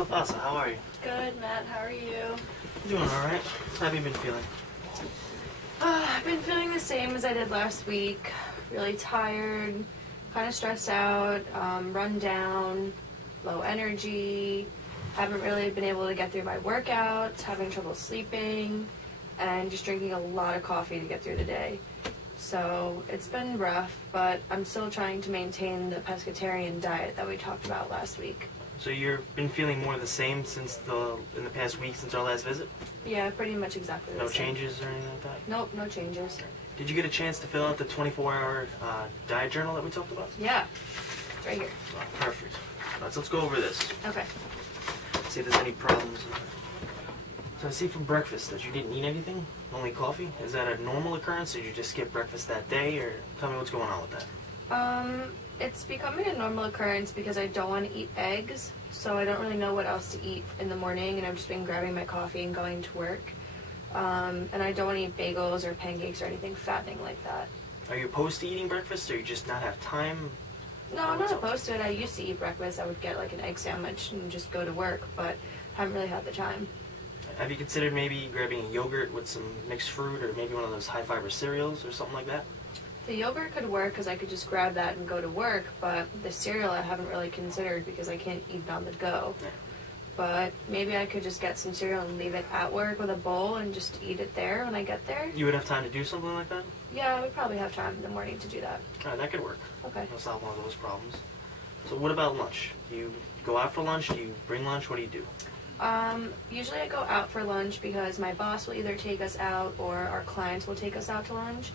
So Fasa, how are you? Good, Matt. How are you? Doing alright. How have you been feeling? I've been feeling the same as I did last week. Really tired, kind of stressed out, run down, low energy. Haven't really been able to get through my workouts, having trouble sleeping, and just drinking a lot of coffee to get through the day. So it's been rough, but I'm still trying to maintain the pescatarian diet that we talked about last week. So you've been feeling more the same in the past week since our last visit? Yeah, pretty much exactly the No same. changes or anything like that? Nope, no changes. Did you get a chance to fill out the 24-hour diet journal that we talked about? Yeah, it's right here. Oh, perfect. Let's go over this. Okay. See if there's any problems. So I see for breakfast that you didn't eat anything, only coffee. Is that a normal occurrence? Did you just skip breakfast that day, or tell me what's going on with that? It's becoming a normal occurrence because I don't want to eat eggs, so I don't really know what else to eat in the morning, and I've just been grabbing my coffee and going to work. And I don't want to eat bagels or pancakes or anything fattening like that. Are you opposed to eating breakfast, or you just not have time? No, I'm not opposed to it. I used to eat breakfast. I would get like an egg sandwich and just go to work, but haven't really had the time. Have you considered maybe grabbing a yogurt with some mixed fruit, or maybe one of those high-fiber cereals or something like that? The yogurt could work because I could just grab that and go to work, but the cereal I haven't really considered because I can't eat it on the go. Yeah. But maybe I could just get some cereal and leave it at work with a bowl and just eat it there when I get there. You would have time to do something like that? Yeah, I would probably have time in the morning to do that. Alright, that could work. Okay. That'll solve one of those problems. So what about lunch? Do you go out for lunch? Do you bring lunch? What do you do? Usually I go out for lunch because my boss will either take us out or our clients will take us out to lunch.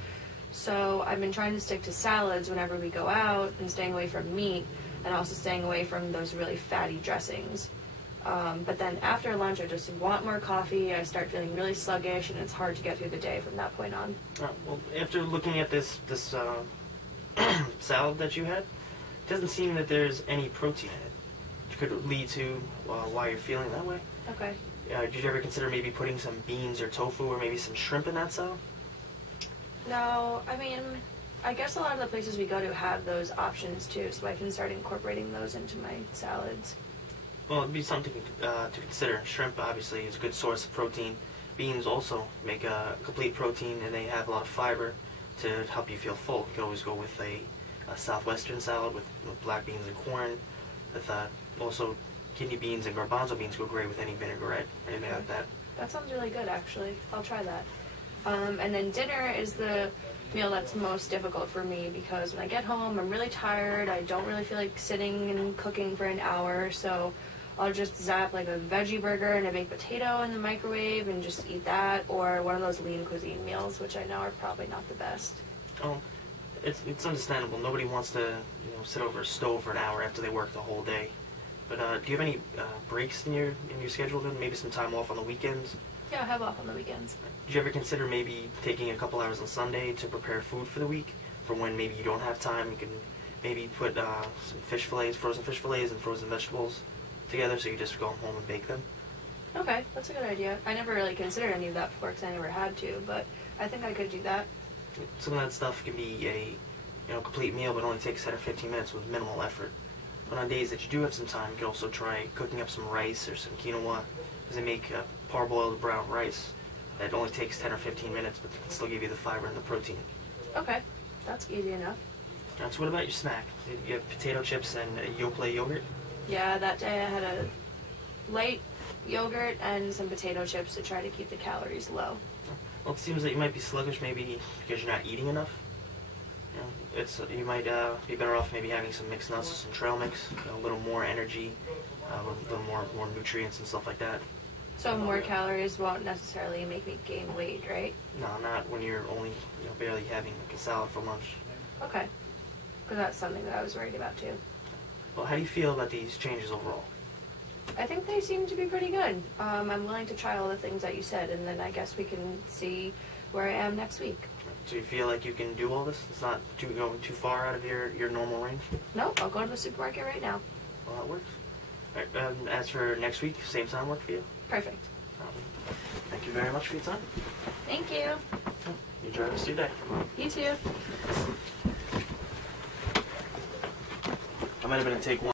So I've been trying to stick to salads whenever we go out and staying away from meat and also staying away from those really fatty dressings. But then after lunch I just want more coffee, I start feeling really sluggish, and it's hard to get through the day from that point on. Well, after looking at this salad that you had, it doesn't seem that there's any protein in it. Which could lead to why you're feeling that way. Okay. Did you ever consider maybe putting some beans or tofu or maybe some shrimp in that salad? No, I mean, I guess a lot of the places we go to have those options too, so I can start incorporating those into my salads. Well, it'd be something to consider. Shrimp, obviously, is a good source of protein. Beans also make a complete protein, and they have a lot of fiber to help you feel full. You can always go with a southwestern salad with black beans and corn. With also kidney beans and garbanzo beans go great with any vinaigrette or anything like that. That sounds really good, actually. I'll try that. And then dinner is the meal that's most difficult for me because when I get home, I'm really tired. I don't really feel like sitting and cooking for an hour, so I'll just zap like a veggie burger and a baked potato in the microwave and just eat that, or one of those lean cuisine meals, which I know are probably not the best. Oh, it's understandable. Nobody wants to sit over a stove for an hour after they work the whole day. But do you have any breaks in your schedule then? Maybe some time off on the weekends? Yeah, I have off on the weekends. Did you ever consider maybe taking a couple hours on Sunday to prepare food for the week? For when maybe you don't have time, you can maybe put some fish fillets, frozen fish fillets and frozen vegetables together, so you just go home and bake them. Okay, that's a good idea. I never really considered any of that before because I never had to, but I think I could do that. Some of that stuff can be a complete meal, but only takes 10 or 15 minutes with minimal effort. But on days that you do have some time, you can also try cooking up some rice or some quinoa, because they make parboiled brown rice that only takes 10 or 15 minutes, but can still give you the fiber and the protein. Okay, that's easy enough. Alright, so what about your snack? You have potato chips and Yoplait yogurt? Yeah, that day I had a light yogurt and some potato chips to try to keep the calories low. Well, it seems that you might be sluggish maybe because you're not eating enough. You might be better off maybe having some mixed nuts, some trail mix, a little more energy, a little more nutrients and stuff like that. So more calories won't necessarily make me gain weight, right? No, not when you're only barely having like a salad for lunch. Okay, because that's something that I was worried about too. Well, how do you feel about these changes overall? I think they seem to be pretty good. I'm willing to try all the things that you said, and then I guess we can see where I am next week. So you feel like you can do all this? It's not going too far out of your normal range? No, I'll go to the supermarket right now. Well, that works. All right, as for next week, same time work for you? Perfect. Thank you very much for your time. Thank you. Enjoy the rest of your day. You too. I might have been to take one.